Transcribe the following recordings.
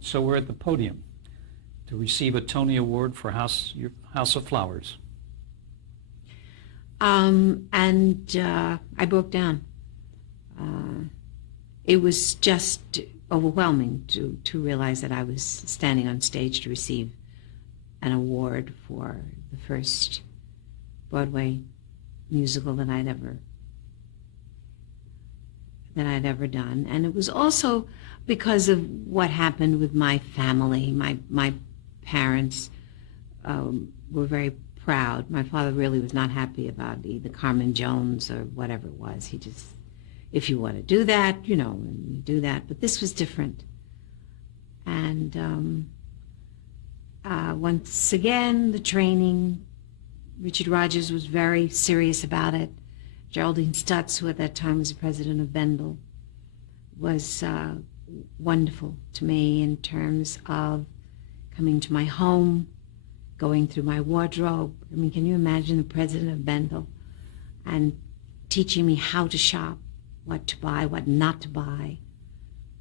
So we're at the podium to receive a Tony Award for your House of Flowers. I broke down. It was just overwhelming to realize that I was standing on stage to receive an award for the first Broadway musical that I'd ever done. And it was also because of what happened with my family. My parents were very proud. My father really was not happy about either Carmen Jones or whatever it was. He just, if you want to do that, you do that. But this was different. And once again, the training, Richard Rogers was very serious about it. Geraldine Stutz, who at that time was the president of Bendel, was wonderful to me in terms of coming to my home, going through my wardrobe. I mean, can you imagine the president of Bendel and teaching me how to shop, what to buy, what not to buy,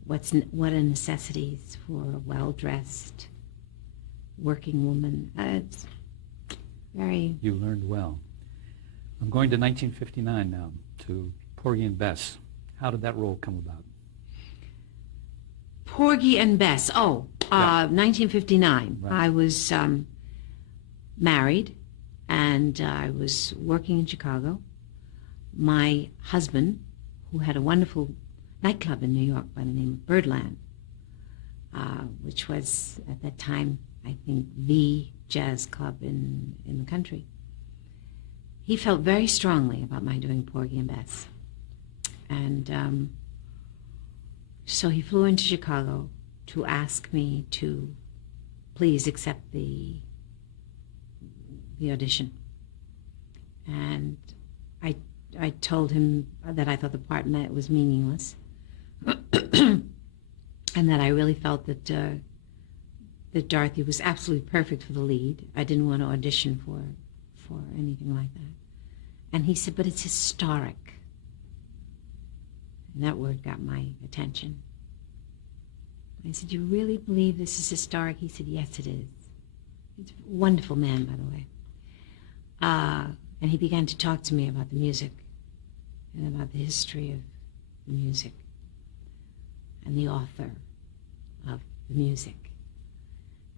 what are necessities for a well-dressed working woman. It's very... You learned well. I'm going to 1959 now, to Porgy and Bess. How did that role come about? Porgy and Bess. Oh, Yeah. 1959. Right. I was married, and I was working in Chicago. My husband, who had a wonderful nightclub in New York by the name of Birdland, which was at that time, I think, the jazz club in the country. He felt very strongly about my doing Porgy and Bess. And so he flew into Chicago to ask me to please accept the audition. And I told him that I thought the part was meaningless, and that I really felt that Dorothy was absolutely perfect for the lead. I didn't want to audition for anything like that. And he said, but it's historic. And that word got my attention. I said, you really believe this is historic? He said, yes, it is. He's a wonderful man, by the way. And he began to talk to me about the music and about the history of the music and the author of the music.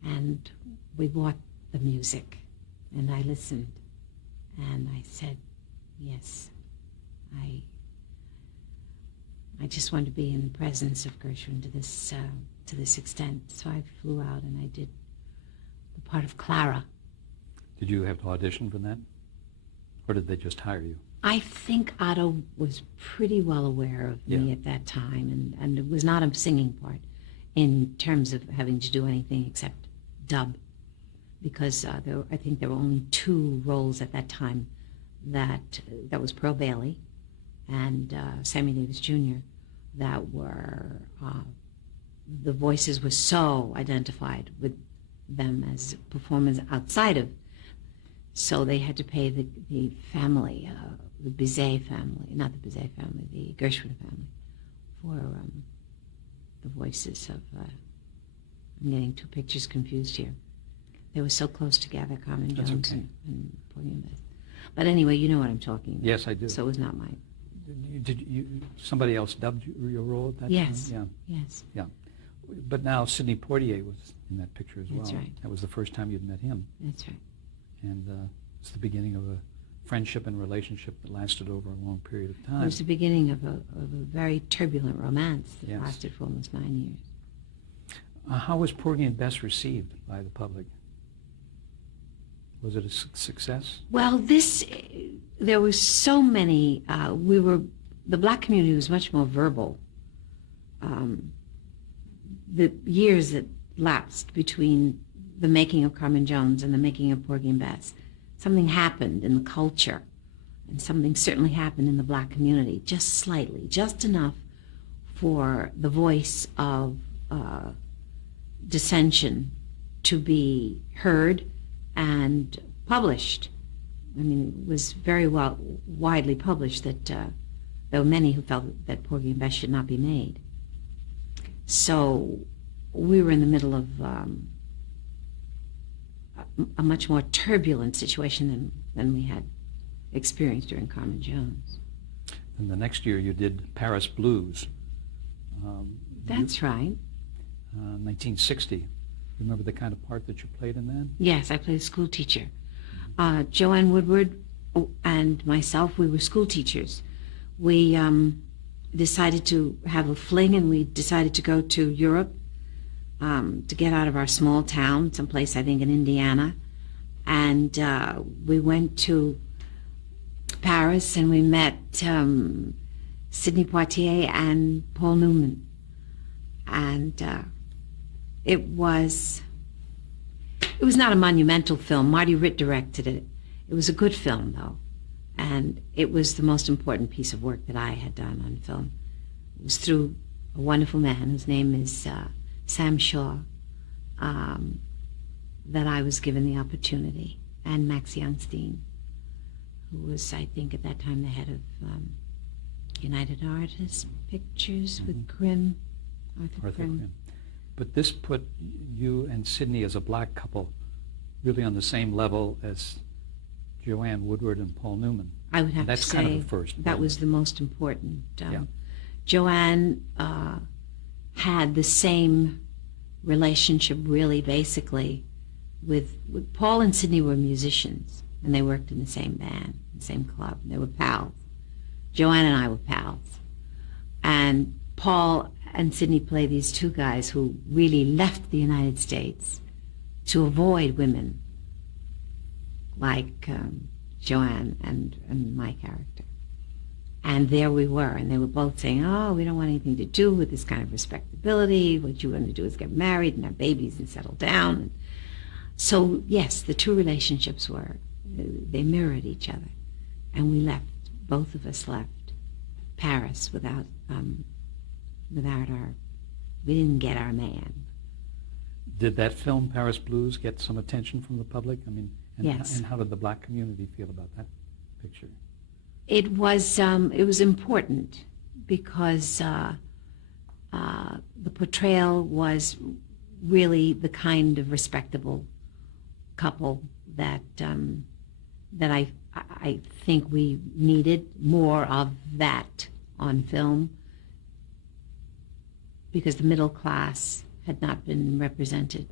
And we bought the music, and I listened, and I said, yes, I just want to be in the presence of Gershwin to this extent. So I flew out and I did the part of Clara. Did you have to audition for that? Or did they just hire you? I think Otto was pretty well aware of me at that time, and it was not a singing part in terms of having to do anything except dub, because I think there were only 2 roles at that time that was Pearl Bailey and Sammy Davis Jr. that were, the voices were so identified with them as performers outside of, so they had to pay the family, the Bizet family, not the Bizet family, the Gershwin family, for the voices of, I'm getting 2 pictures confused here. They were so close together, Carmen Jones okay. and Porgy and Bess. But anyway, you know what I'm talking about. Yes, I do. So it was not mine. Somebody else dubbed your role at that Yes. time? Yes. Yeah. But now Sidney Poitier was in that picture as well. That's right. That was the first time you'd met him. That's right. And it's the beginning of a friendship and relationship that lasted over a long period of time. It was the beginning of a very turbulent romance that Yes. lasted for almost 9 years. How was Porgy and Bess received by the public? Was it a success? Well, there were so many, the black community was much more verbal. The years that lapsed between the making of Carmen Jones and the making of Porgy and Bess, something happened in the culture, and something certainly happened in the black community, just slightly, just enough for the voice of dissension to be heard and published. I mean, it was very widely published that there were many who felt that Porgy and Bess should not be made. So we were in the middle of a much more turbulent situation than we had experienced during Carmen Jones. And the next year you did Paris Blues. That's right. 1960. Remember the kind of part that you played in that? Yes, I played a school teacher. Joanne Woodward and myself, we were school teachers. We decided to have a fling, and we decided to go to Europe to get out of our small town, someplace I think in Indiana. And we went to Paris, and we met Sidney Poitier and Paul Newman. And it was not a monumental film. Marty Ritt directed it. It was a good film, though. And it was the most important piece of work that I had done on film. It was through a wonderful man whose name is Sam Shaw that I was given the opportunity, and Max Youngstein, who was, I think, at that time the head of United Artists Pictures with Grimm, Arthur Grimm. But this put you and Sidney as a black couple really on the same level as Joanne Woodward and Paul Newman. I would have That's to say kind of the first. that was the most important. Yeah. Joanne had the same relationship, really, basically, with Paul and Sidney were musicians, and they worked in the same band, the same club. They were pals. Joanne and I were pals. And Paul and Sidney play these two guys who really left the United States to avoid women like Joanne and my character. And there we were, and they were both saying, oh, we don't want anything to do with this kind of respectability. What you want to do is get married and have babies and settle down. And so, yes, the two relationships they mirrored each other. And we left, both of us left Paris without we didn't get our man. Did that film, Paris Blues, get some attention from the public? I mean, Yes. And how did the black community feel about that picture? It was important because the portrayal was really the kind of respectable couple that I think we needed more of that on film, because the middle class had not been represented,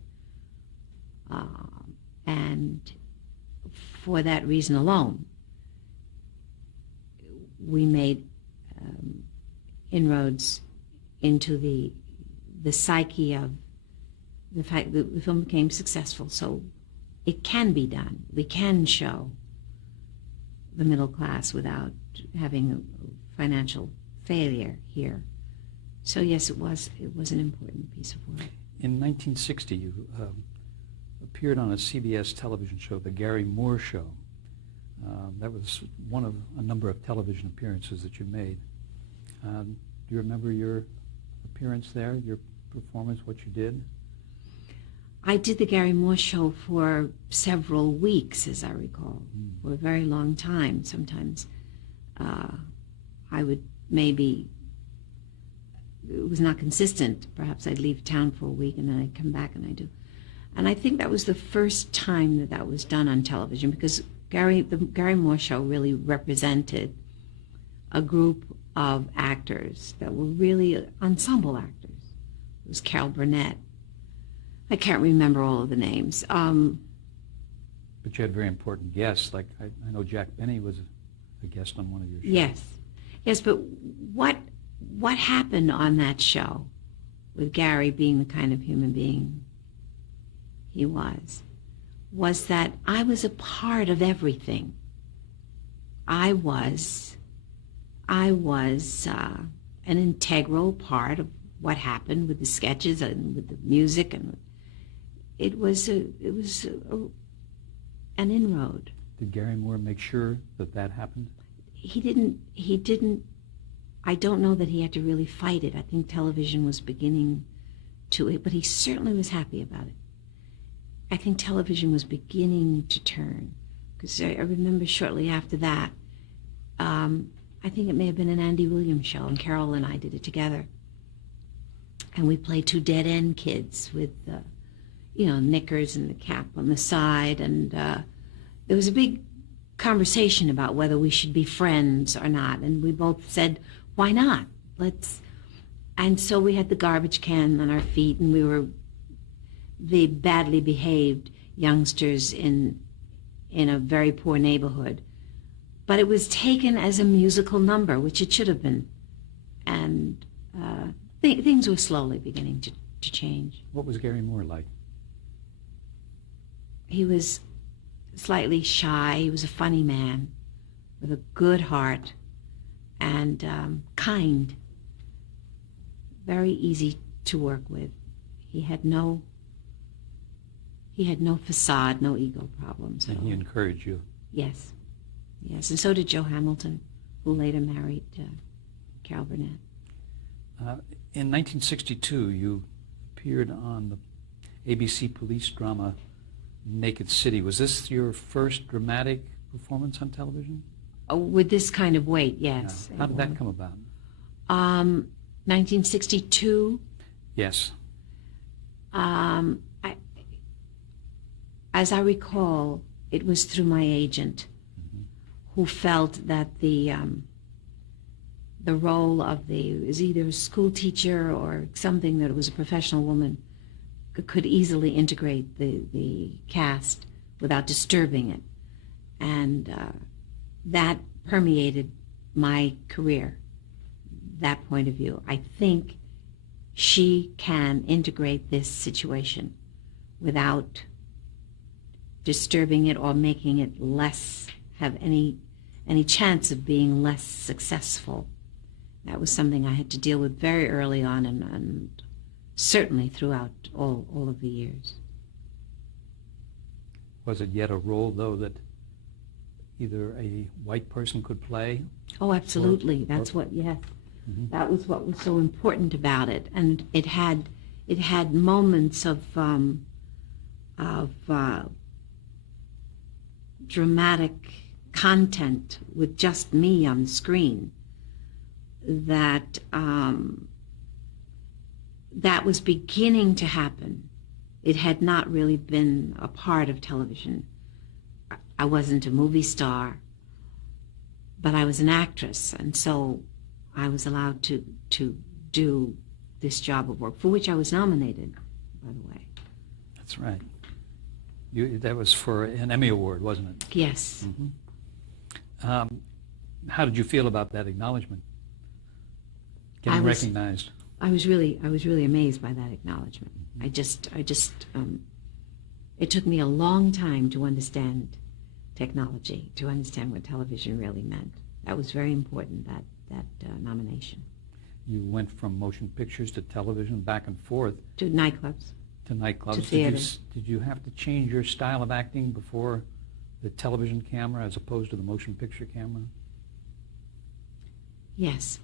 and for that reason alone, we made inroads into the psyche of the fact that the film became successful. So it can be done. We can show the middle class without having a financial failure here. So yes, it was an important piece of work. In 1960, you appeared on a CBS television show, The Gary Moore Show. That was one of a number of television appearances that you made. Do you remember your appearance there, your performance, what you did? I did The Gary Moore Show for several weeks, as I recall, for a very long time. Sometimes I would maybe, it was not consistent. Perhaps I'd leave town for a week and then I'd come back and I'd do. And I think that was the first time that was done on television, because the Gary Moore Show really represented a group of actors that were really ensemble actors. It was Carol Burnett. I can't remember all of the names. But you had very important guests. Like I know Jack Benny was a guest on one of your shows. Yes, but what happened on that show, with Gary being the kind of human being he was that I was a part of everything. I was an integral part of what happened with the sketches and with the music, and it was an inroad. Did Gary Moore make sure that happened? He didn't. I don't know that he had to really fight it. I think television was beginning to it, but he certainly was happy about it. I think television was beginning to turn, because I remember shortly after that, I think it may have been an Andy Williams show, and Carol and I did it together. And we played two dead-end kids with, knickers and the cap on the side. And there was a big conversation about whether we should be friends or not. And we both said, why not? And so we had the garbage can on our feet, and we were the badly behaved youngsters in a very poor neighborhood. But it was taken as a musical number, which it should have been. And things were slowly beginning to change. What was Gary Moore like? He was slightly shy. He was a funny man with a good heart and kind. Very easy to work with. He had no facade, no ego problems at all. And he encouraged you. Yes. Yes, and so did Joe Hamilton, who later married Carol Burnett. In 1962, you appeared on the ABC police drama Naked City. Was this your first dramatic performance on television? With this kind of weight, yes. Yeah. How did that come about? 1962. Yes. As I recall, it was through my agent, who felt that the role of is either a school teacher or something, that it was a professional woman, could easily integrate the cast without disturbing it. And that permeated my career, that point of view. I think she can integrate this situation without disturbing it or making it have any chance of being less successful. That was something I had to deal with very early on and certainly throughout all of the years. Was it yet a role, though, that either a white person could play? Oh, absolutely. Yes. Mm-hmm. That was what was so important about it. And it had moments of dramatic content with just me on the screen that was beginning to happen. It had not really been a part of television. I wasn't a movie star, but I was an actress, and so I was allowed to do this job of work, for which I was nominated, by the way. That's right. That was for an Emmy Award, wasn't it? Yes. Mm-hmm. How did you feel about that acknowledgement? Getting recognized. I was really amazed by that acknowledgement. Mm-hmm. It took me a long time to understand technology, to understand what television really meant. That was very important, that nomination. You went from motion pictures to television, back and forth. To nightclubs. To nightclubs. To theater. Did you have to change your style of acting before the television camera as opposed to the motion picture camera? Yes,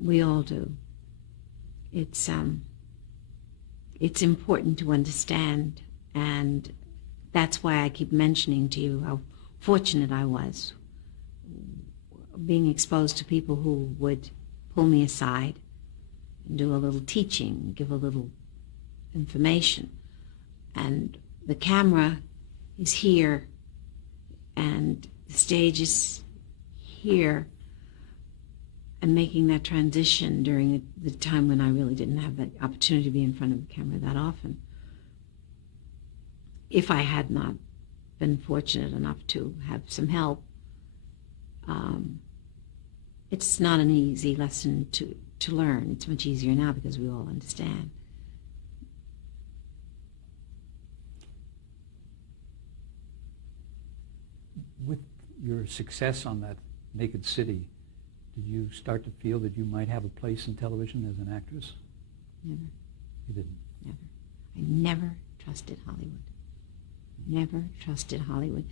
we all do. It's important to understand, and that's why I keep mentioning to you how fortunate I was, being exposed to people who would pull me aside and do a little teaching, give a little information. And the camera is here and the stage is here, and making that transition during the time when I really didn't have that opportunity to be in front of the camera that often. If I had not been fortunate enough to have some help, it's not an easy lesson to learn. It's much easier now because we all understand. With your success on that Naked City, did you start to feel that you might have a place in television as an actress? Never. You didn't? Never. I never trusted Hollywood. Never trusted Hollywood.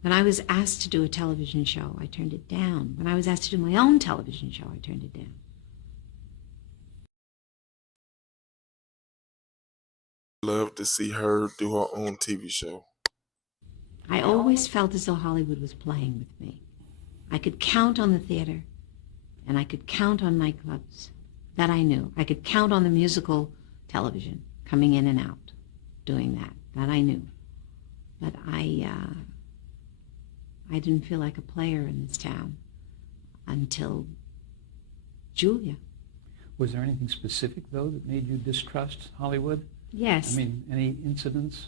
When I was asked to do a television show, I turned it down. When I was asked to do my own television show, I turned it down. Love to see her do her own TV show. I always felt as though Hollywood was playing with me. I could count on the theater, and I could count on nightclubs. That I knew. I could count on the musical television, coming in and out, doing that. That I knew. But I didn't feel like a player in this town until Julia. Was there anything specific, though, that made you distrust Hollywood? Yes. I mean, any incidents?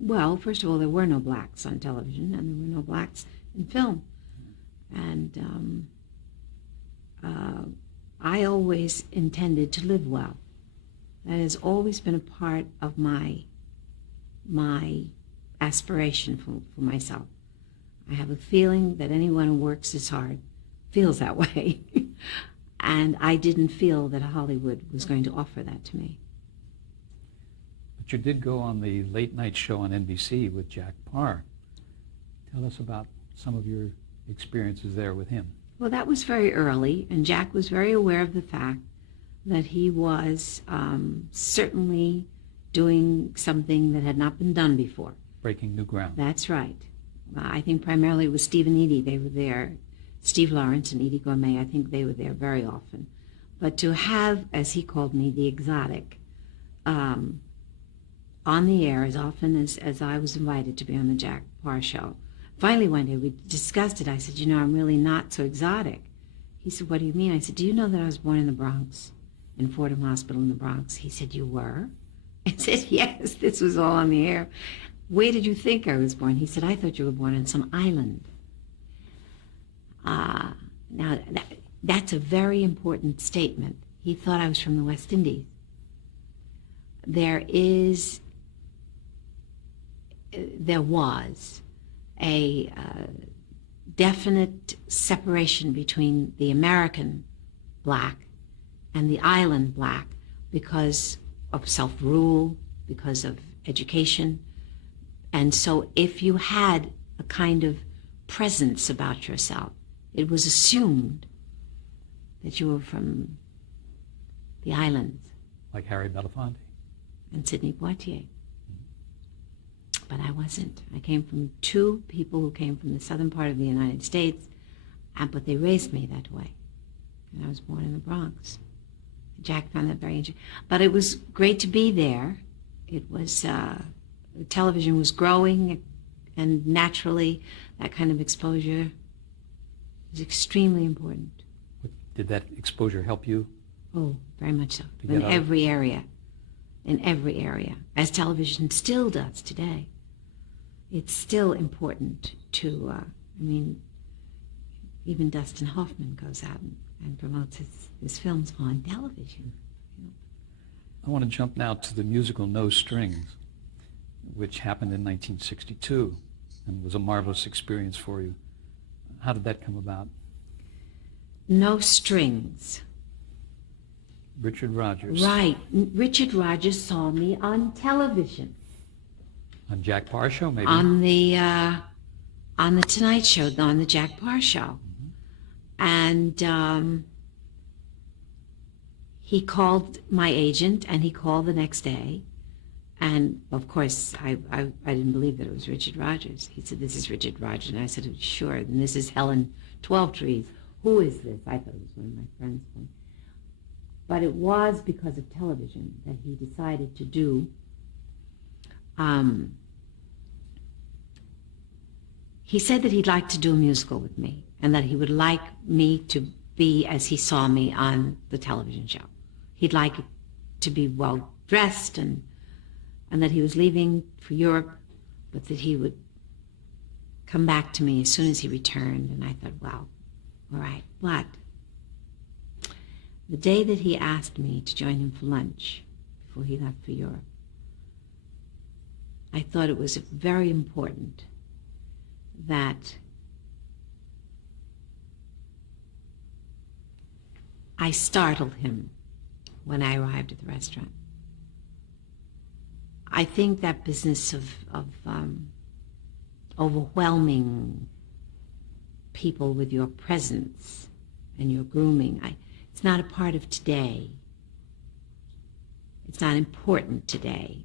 Well, first of all, there were no blacks on television, and there were no blacks in film. And I always intended to live well. That has always been a part of my aspiration for myself. I have a feeling that anyone who works this hard feels that way. And I didn't feel that Hollywood was going to offer that to me. But you did go on the late night show on NBC with Jack Parr. Tell us about some of your experiences there with him. Well, that was very early, and Jack was very aware of the fact that he was certainly doing something that had not been done before. Breaking new ground. That's right. I think primarily it was Steve and Edie. They were there. Steve Lawrence and Edie Gourmet, I think they were there very often. But to have, as he called me, the exotic, on the air as often as I was invited to be on the Jack Parr show. Finally, one day we discussed it. I said, you know, I'm really not so exotic. He said, what do you mean? I said, do you know that I was born in the Bronx, in Fordham Hospital in the Bronx? He said, you were? I said, yes, this was all on the air. Where did you think I was born? He said, I thought you were born on some island. Now, that's a very important statement. He thought I was from the West Indies. There was a definite separation between the American black and the island black because of self-rule, because of education. And so if you had a kind of presence about yourself, it was assumed that you were from the islands. Like Harry Belafonte. And Sidney Poitier. But I wasn't. I came from two people who came from the southern part of the United States, but they raised me that way. And I was born in the Bronx. Jack found that very interesting. But it was great to be there. It was, television was growing, and naturally that kind of exposure is extremely important. Did that exposure help you? Oh, very much so. In every area. In every area. As television still does today. It's still important to, even Dustin Hoffman goes out and promotes his films on television. I want to jump now to the musical No Strings, which happened in 1962 and was a marvelous experience for you. How did that come about? No Strings. Richard Rodgers. Right. Richard Rodgers saw me on television. On Jack Parr show, maybe? On the Tonight Show, on the Jack Parr show. Mm-hmm. And he called my agent, and he called the next day. And, of course, I didn't believe that it was Richard Rodgers. He said, this is Richard Rodgers. And I said, sure. And this is Helen Twelvetrees. Who is this? I thought it was one of my friends. But it was because of television that he decided to do. He said that he'd like to do a musical with me, and that he would like me to be as he saw me on the television show. He'd like it to be well dressed, and that he was leaving for Europe, but that he would come back to me as soon as he returned. And I thought, well, all right. But the day that he asked me to join him for lunch before he left for Europe, I thought it was very important that I startled him when I arrived at the restaurant. I think that business of overwhelming people with your presence and your grooming, it's not a part of today. It's not important today.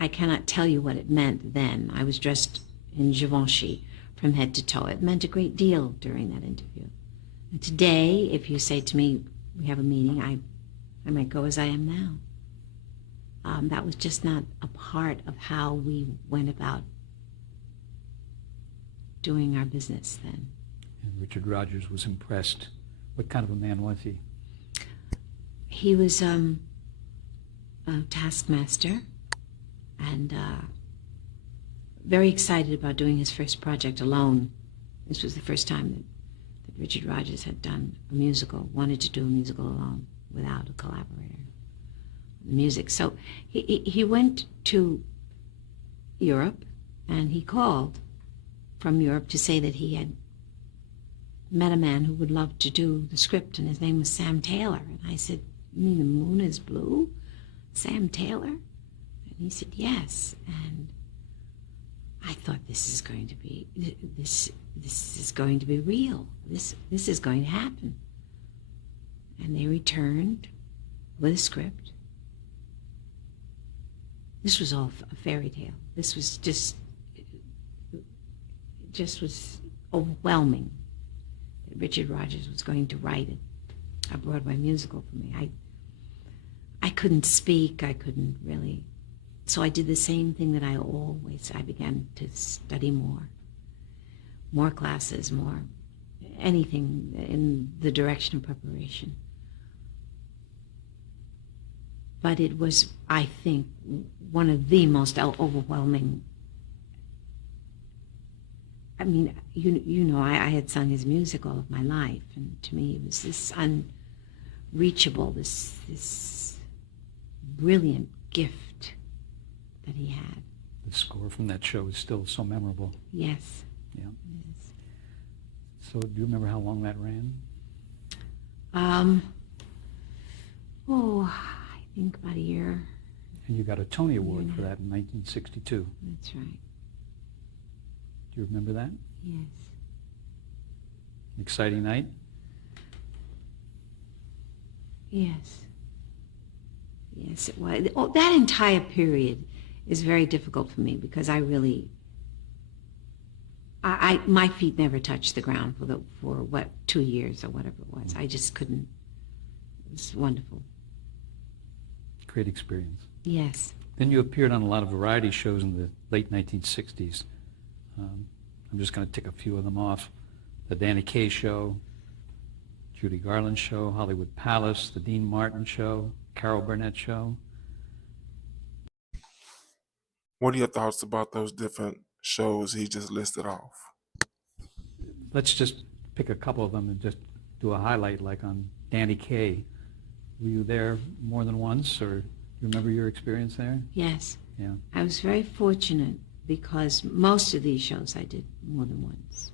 I cannot tell you what it meant then. I was dressed in Givenchy from head to toe. It meant a great deal during that interview. And today, if you say to me, we have a meeting, I I might go as I am now. That was just not a part of how we went about doing our business then. And Richard Rodgers was impressed. What kind of a man was he? He was a taskmaster and very excited about doing his first project alone. This was the first time that Richard Rodgers had done a musical, wanted to do a musical alone without a collaborator. Music. So he went to Europe and he called from Europe to say that he had met a man who would love to do the script, and his name was Sam Taylor. And I said, "You mean The Moon is Blue? Sam Taylor?" And he said, "Yes." And I thought, this is going to be real. This is going to happen. And they returned with a script. This was all a fairy tale. This was just was overwhelming that Richard Rodgers was going to write a Broadway musical for me. I couldn't speak. I couldn't really. So I did the same thing that I began to study more classes, more anything in the direction of preparation. But it was, I think, one of the most overwhelming. I mean, you know, I had sung his music all of my life, and to me it was this unreachable, this brilliant gift that he had. The score from that show is still so memorable. Yes. Yeah. Yes. So do you remember how long that ran? I think about a year. And you got a Tony Award for that in 1962. That's right. Do you remember that? Yes. Exciting night? Yes. Yes, it was. Oh, that entire period is very difficult for me because I really, my feet never touched the ground for 2 years or whatever it was. I just couldn't. It was wonderful. Great experience. Yes. Then you appeared on a lot of variety shows in the late 1960s. I'm just going to tick a few of them off. The Danny Kaye Show, Judy Garland Show, Hollywood Palace, The Dean Martin Show, Carol Burnett Show. What are your thoughts about those different shows he just listed off? Let's just pick a couple of them and just do a highlight, like on Danny Kaye. Were you there more than once, or do you remember your experience there? Yes. Yeah. I was very fortunate because most of these shows I did more than once.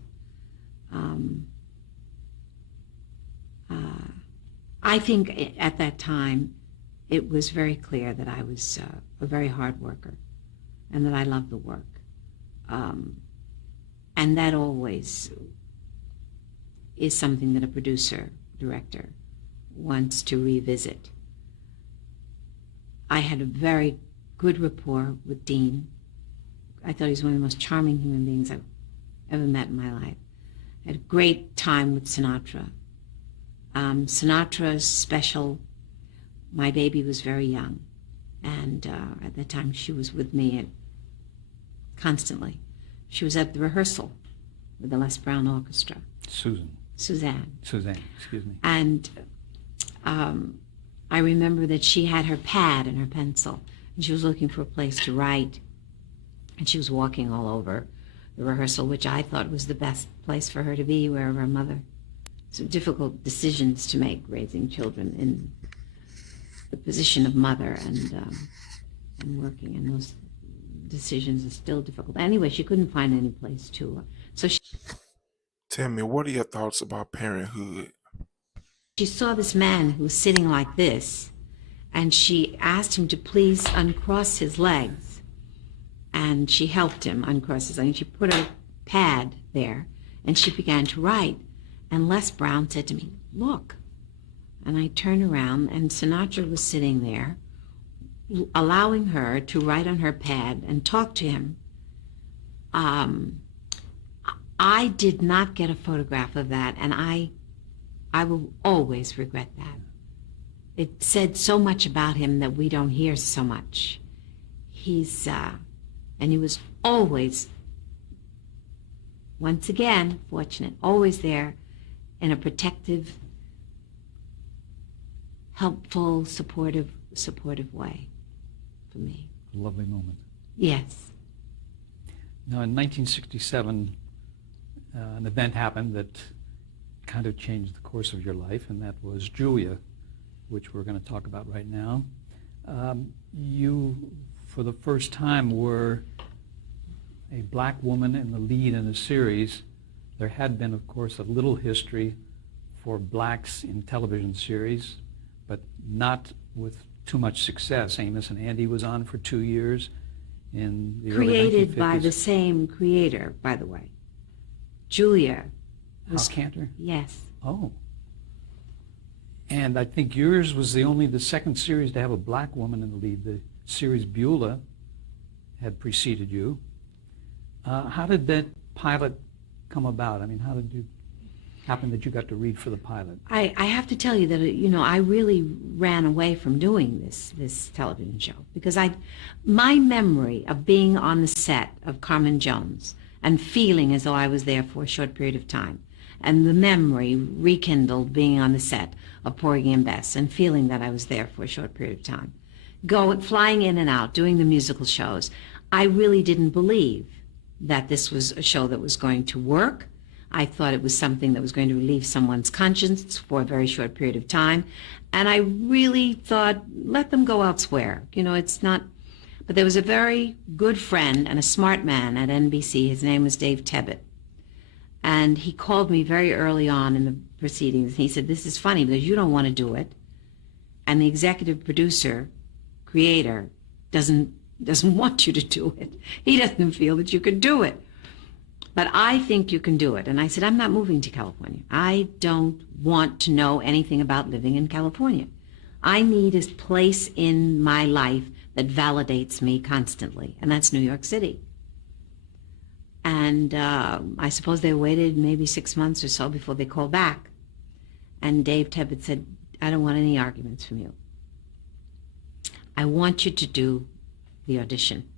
I think at that time it was very clear that I was a very hard worker and that I loved the work. And that always is something that a producer, director wants to revisit. I had a very good rapport with Dean. I thought he was one of the most charming human beings I've ever met in my life. I had a great time with Sinatra. Sinatra's special, my baby was very young, and at that time she was with me constantly. She was at the rehearsal with the Les Brown Orchestra. Suzanne, excuse me. And I remember that she had her pad and her pencil, and she was looking for a place to write, and she was walking all over the rehearsal, which I thought was the best place for her to be, where her mother. So difficult decisions to make, raising children in the position of mother and working, and those decisions are still difficult. Anyway, she couldn't find any place to. So Tell me, what are your thoughts about parenthood? She saw this man who was sitting like this, and she asked him to please uncross his legs. And she helped him uncross his legs. And she put her pad there, and she began to write. And Les Brown said to me, "Look." And I turned around, and Sinatra was sitting there, allowing her to write on her pad and talk to him. I did not get a photograph of that, and I will always regret that. it said so much about him that we don't hear so much. And he was always, once again, fortunate, always there in a protective, helpful, supportive way for me. A lovely moment. Yes. Now, in 1967, an event happened that kind of changed the course of your life, and that was Julia, which we're going to talk about right now. You, for the first time, were a black woman in the lead in a series. There had been, of course, a little history for blacks in television series, but not with too much success. Amos and Andy was on for 2 years in the early 1950s. Created by the same creator, by the way. Julia was... Hal Cantor? Yes. Oh. And I think yours was the second series to have a black woman in the lead. The series Beulah had preceded you. How did that pilot come about? I mean, how did it happen that you got to read for the pilot? I have to tell you that, I really ran away from doing this television show because my memory of being on the set of Carmen Jones and feeling as though I was there for a short period of time, and the memory rekindled being on the set of Porgy and Bess and feeling that I was there for a short period of time, flying in and out, doing the musical shows, I really didn't believe that this was a show that was going to work. I thought it was something that was going to relieve someone's conscience for a very short period of time. And I really thought, let them go elsewhere. It's not... But there was a very good friend and a smart man at NBC. His name was Dave Tebbett. And he called me very early on in the proceedings. He said, this is funny because you don't want to do it. And the executive producer, creator, doesn't want you to do it. He doesn't feel that you can do it. But I think you can do it. And I said, I'm not moving to California. I don't want to know anything about living in California. I need a place in my life that validates me constantly, and that's New York City. And I suppose they waited maybe 6 months or so before they called back. And Dave Tebbett said, I don't want any arguments from you. I want you to do the audition.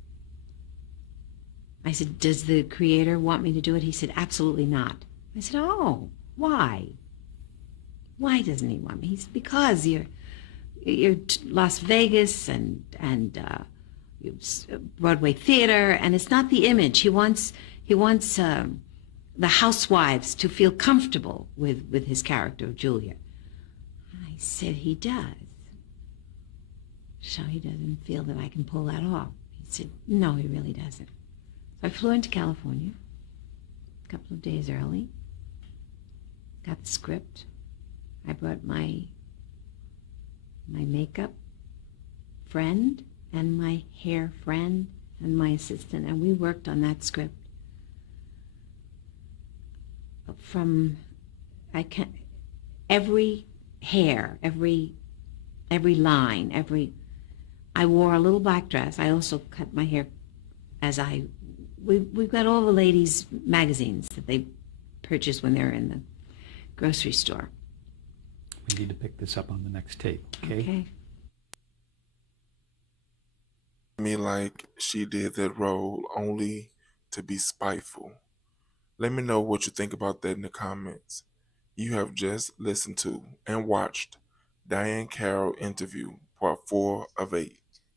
I said, does the creator want me to do it? He said, absolutely not. I said, oh, why? Why doesn't he want me? He said, because you're Las Vegas and Broadway theater, and it's not the image. He wants the housewives to feel comfortable with his character of Julia. I said, he does. So he doesn't feel that I can pull that off. He said, no, he really doesn't. So I flew into California a couple of days early, got the script. I brought my makeup friend and my hair friend and my assistant, and we worked on that script from every hair, every line, I wore a little black dress. I also cut my hair we've got all the ladies' magazines that they purchase when they're in the grocery store. We need to pick this up on the next tape, okay? Okay. Me like she did that role only to be spiteful. Let me know what you think about that in the comments. You have just listened to and watched Diahann Carroll interview, part 4 of 8.